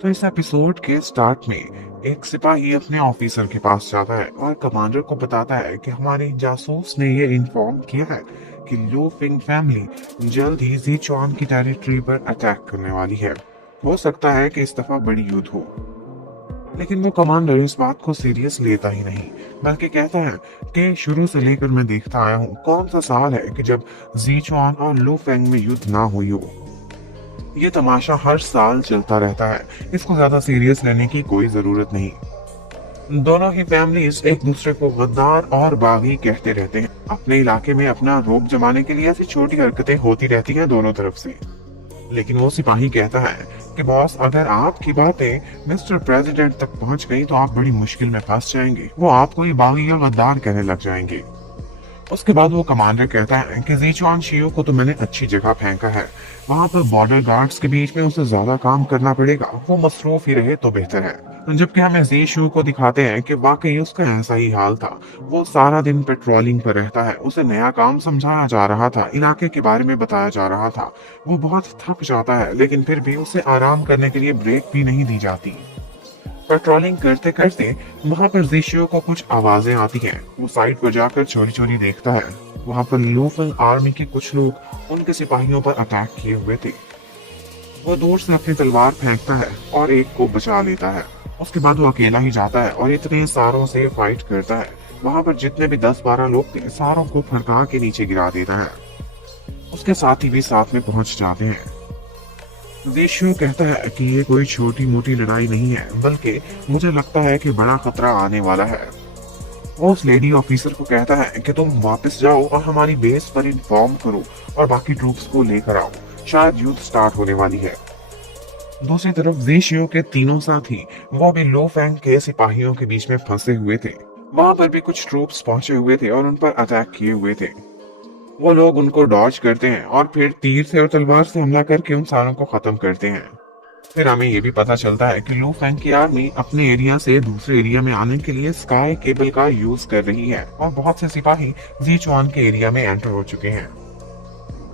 तो इस एपिसोड के स्टार्ट में एक सिपाही अपने ऑफिसर के पास जाता है और कमांडर को बताता है कि हमारे जासूस ने ये इन्फॉर्म किया है कि लू फिंग फैमिली जल्द ही ज़ीचुआन की टेरिटरी पर अटैक करने वाली है। हो सकता है कि इस दफा बड़ी युद्ध हो। लेकिन वो कमांडर इस बात को सीरियस लेता ही नहीं, बल्कि कहता है कि शुरू से लेकर मैं देखता आया हूँ, कौन सा साल है कि जब ज़ीचुआन और लू फेंग में युद्ध ना हुई हो। ये तमाशा हर साल चलता रहता है, इसको ज्यादा सीरियस लेने की कोई जरूरत नहीं। दोनों ही फैमिलीज एक दूसरे को गद्दार और बागी कहते रहते हैं। अपने इलाके में अपना रोब जमाने के लिए ऐसी छोटी हरकतें होती रहती हैं दोनों तरफ से। लेकिन वो सिपाही कहता है कि बॉस, अगर आपकी बातें मिस्टर प्रेसिडेंट तक पहुंच गई तो आप बड़ी मुश्किल में फंस जाएंगे। वो आपको ये बागी या गद्दार कहने लग जाएंगे। उसके बाद वो कमांडर कहता है कि ज़ीचुआन शियो को तो मैंने अच्छी जगह फेंका है, वहां पर बॉर्डर गार्ड्स के बीच में उसे ज्यादा काम करना पड़ेगा, वो मसरूफ ही रहे तो बेहतर है। जबकि हमें ज़ी शू को दिखाते हैं कि वाकई उसका ऐसा ही हाल था। वो सारा दिन पेट्रोलिंग पर रहता है, उसे नया काम समझाया जा रहा था, इलाके के बारे में बताया जा रहा था। वो बहुत थक जाता है, लेकिन फिर भी उसे आराम करने के लिए ब्रेक भी नहीं दी जाती। पेट्रोलिंग करते करते वहां पर जिशियो को कुछ आवाजें आती हैं। वो साइड पर जाकर चोरी चोरी देखता है। वहां पर लूफेंग आर्मी के कुछ लोग उनके सिपाहियों पर अटैक किए हुए थे। वो दूर से अपनी तलवार फेंकता है और एक को बचा लेता है। उसके बाद वो अकेला ही जाता है और इतने सारों से फाइट करता है। वहां पर जितने भी 10-12 लोग थे, सारों को फड़का के नीचे गिरा देता है। उसके साथी भी साथ में पहुंच जाते हैं। देशु कहता है कि ये कोई छोटी मोटी लड़ाई नहीं है, बल्कि मुझे लगता है कि बड़ा खतरा आने वाला है। वो उस लेडी ऑफिसर को कहता है कि तुम वापस जाओ और हमारी बेस पर इन्फॉर्म करो और बाकी ट्रूप्स को लेकर आओ, शायद युद्ध स्टार्ट होने वाली है। दूसरी तरफ जेशियो के तीनों साथी वो भी लो फैंग के सिपाहियों के बीच में फंसे हुए थे। वहां पर भी कुछ ट्रूप्स पहुंचे हुए थे और उन पर अटैक किए हुए थे। वो लोग उनको डॉज करते हैं और फिर तीर से और तलवार से हमला करके उन सारों को खत्म करते हैं। फिर हमें ये भी पता चलता है कि लू फैंग की आर्मी अपने एरिया से दूसरे एरिया में आने के लिए स्काई केबल का यूज कर रही है और बहुत से सिपाही ज़ीचुआन के एरिया में एंटर हो चुके हैं।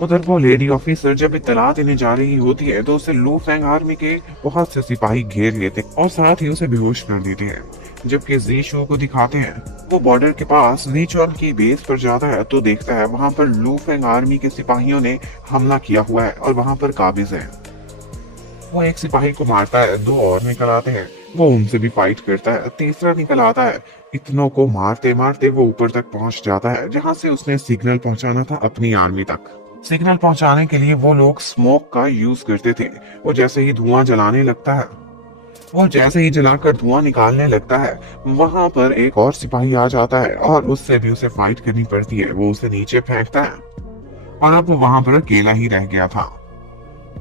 उधर वो लेडी ऑफिसर जब इत्तला देने जा रही होती है तो उसे लू फैंग आर्मी के बहुत से सिपाही घेर लेते और साथ ही उसे बेहोश कर देते हैं। जबकि जी शो को दिखाते हैं, वो बॉर्डर के पास ज़ीचुआन की बेस पर जाता है तो देखता है वहां पर लू फैंग आर्मी के सिपाहियों ने हमला किया हुआ है और वहां पर काबिज है। वो एक सिपाही को मारता है, दो और निकल आते हैं। वो उनसे भी फाइट करता है, तीसरा निकल आता है। इतनों को मारते मारते वो ऊपर तक पहुंच जाता है जहां से उसने सिग्नल पहुंचाना था अपनी आर्मी तक। सिग्नल पहुंचाने के लिए वो लोग स्मोक का यूज करते थे। वो जैसे ही धुआं जलाने लगता है, वो जैसे ही जलाकर धुआं निकालने लगता है, वहां पर एक और सिपाही आ जाता है और उससे भी उसे फाइट करनी पड़ती है। वो उसे नीचे फेंकता है और अब वो वहां पर अकेला ही रह गया था।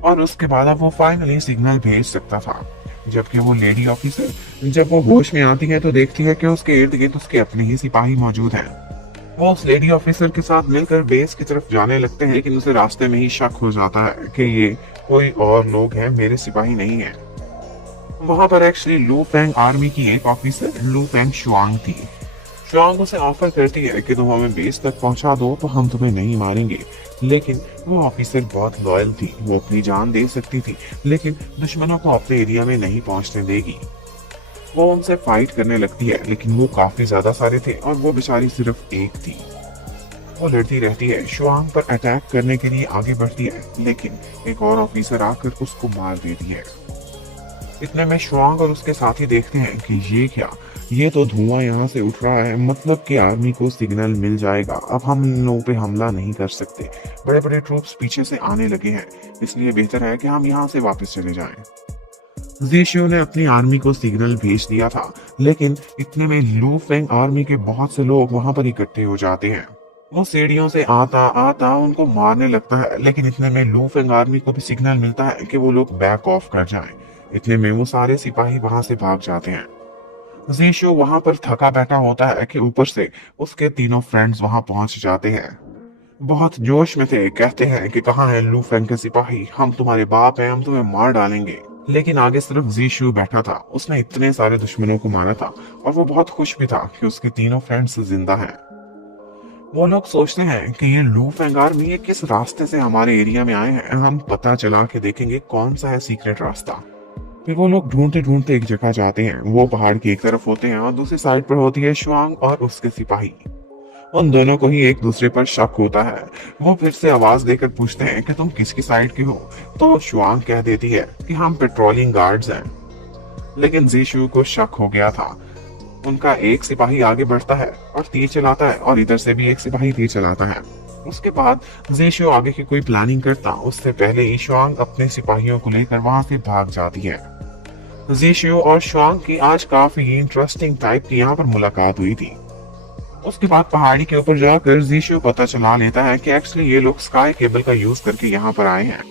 और उसके बाद अब वो फाइनली सिग्नल भेज सकता था। जबकि वो लेडी ऑफिसर जब वो होश में आती है तो देखती है कि उसके इर्द गिर्द उसके अपने ही सिपाही मौजूद हैं। वो उस लेडी ऑफिसर के साथ मिलकर बेस की तरफ जाने लगते हैं, लेकिन उसे रास्ते में ही शक हो जाता है कि ये कोई और लोग हैं, मेरे सिपाही नहीं है। वहां पर एक्चुअली लू फैंग आर्मी की एक ऑफिसर लू फैंग शुआंग थी। शुआंग उसे ऑफर करती है कि तुम हमें बेस तक पहुंचा दो तो हम तुम्हें नहीं मारेंगे। लेकिन वो ऑफिसर बहुत लॉयल थी, वो अपनी जान दे सकती थी, लेकिन दुश्मनों को अपने एरिया में नहीं पहुंचने देगी। वो उनसे फाइट करने लगती है, लेकिन वो काफी ज्यादा सारे थे और वो बेचारी सिर्फ एक थी। वो लड़ती रहती है, शुआंग पर अटैक करने के लिए आगे बढ़ती है, लेकिन एक और ऑफिसर आकर उसको मार देती है। इतने में शुआंग और उसके साथी देखते हैं कि ये क्या, ये तो धुआं यहाँ से उठ रहा है, मतलब कि आर्मी को सिग्नल मिल जाएगा, अब हम इन लोगों पे हमला नहीं कर सकते। बड़े बड़े ट्रूप्स पीछे से आने लगे हैं, इसलिए बेहतर है कि हम यहाँ से वापस चले जाएं। ज़ीशियो ने अपनी आर्मी को सिग्नल भेज दिया था, लेकिन इतने में लू फेंग आर्मी के बहुत से लोग वहां पर इकट्ठे हो जाते हैं। वो सीढ़ियों से आता आता उनको मारने लगता है, लेकिन इतने में लू फेंग आर्मी को भी सिग्नल मिलता है कि वो लोग बैक ऑफ कर जाएं। इतने में वो सारे सिपाही वहां से भाग जाते हैं। ज़ीशियो वहां पर थका बैठा होता है कि ऊपर से उसके तीनों फ्रेंड्स वहां पहुंच जाते हैं। बहुत जोश में थे, कहते हैं कि कहाँ है लू फेंग के सिपाही, हम तुम्हारे बाप हैं, हम तुम्हें मार डालेंगे। लेकिन आगे सिर्फ ज़ीशु बैठा था, उसने इतने सारे दुश्मनों को मारा था और वो बहुत खुश भी था कि उसके तीनों फ्रेंड्स जिंदा हैं। वो लोग सोचते हैं कि ये लू फेंग आर्मी ये किस रास्ते से हमारे एरिया में आए हैं, हम पता चला के देखेंगे कौन सा है सीक्रेट रास्ता। फिर वो लोग ढूंढते ढूंढते एक जगह जाते हैं। वो पहाड़ की एक तरफ होते हैं और दूसरी साइड पर होती है शुआंग और उसके सिपाही। उन दोनों को ही एक दूसरे पर शक होता है। वो फिर से आवाज देकर पूछते हैं कि तुम किसकी साइड के हो। तो शुआंग कह देती है कि हम पेट्रोलिंग गार्ड्स हैं। लेकिन जीशु को शक हो गया था। उनका एक सिपाही आगे बढ़ता है और तीर चलाता है और इधर से भी एक सिपाही तीर चलाता है। उसके बाद जीशु आगे की कोई प्लानिंग करता उससे पहले ही शुआंग अपने सिपाहियों को लेकर वहां से भाग जाती है। जीशु और शुआंग की आज काफी इंटरेस्टिंग टाइप की यहाँ पर मुलाकात हुई थी। उसके बाद पहाड़ी के ऊपर जाकर जीशु पता चला लेता है कि एक्चुअली ये लोग स्काई केबल का यूज करके यहाँ पर आए हैं।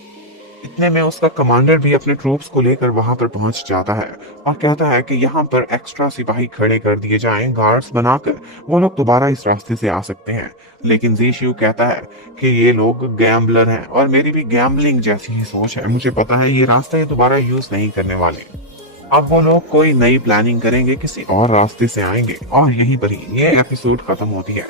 इतने में उसका कमांडर भी अपने ट्रूप्स को लेकर वहां पर पहुंच जाता है और कहता है कि यहाँ पर एक्स्ट्रा सिपाही खड़े कर दिए जाएं, गार्ड्स बनाकर वो लोग दोबारा इस रास्ते से आ सकते हैं। लेकिन जीशु कहता है कि ये लोग गैम्बलर हैं और मेरी भी गैम्बलिंग जैसी ही सोच है। मुझे पता है ये रास्ता ये दोबारा यूज नहीं करने वाले। अब वो लोग कोई नई प्लानिंग करेंगे, किसी और रास्ते से आएंगे और यहीं पर ही ये एपिसोड खत्म होती है।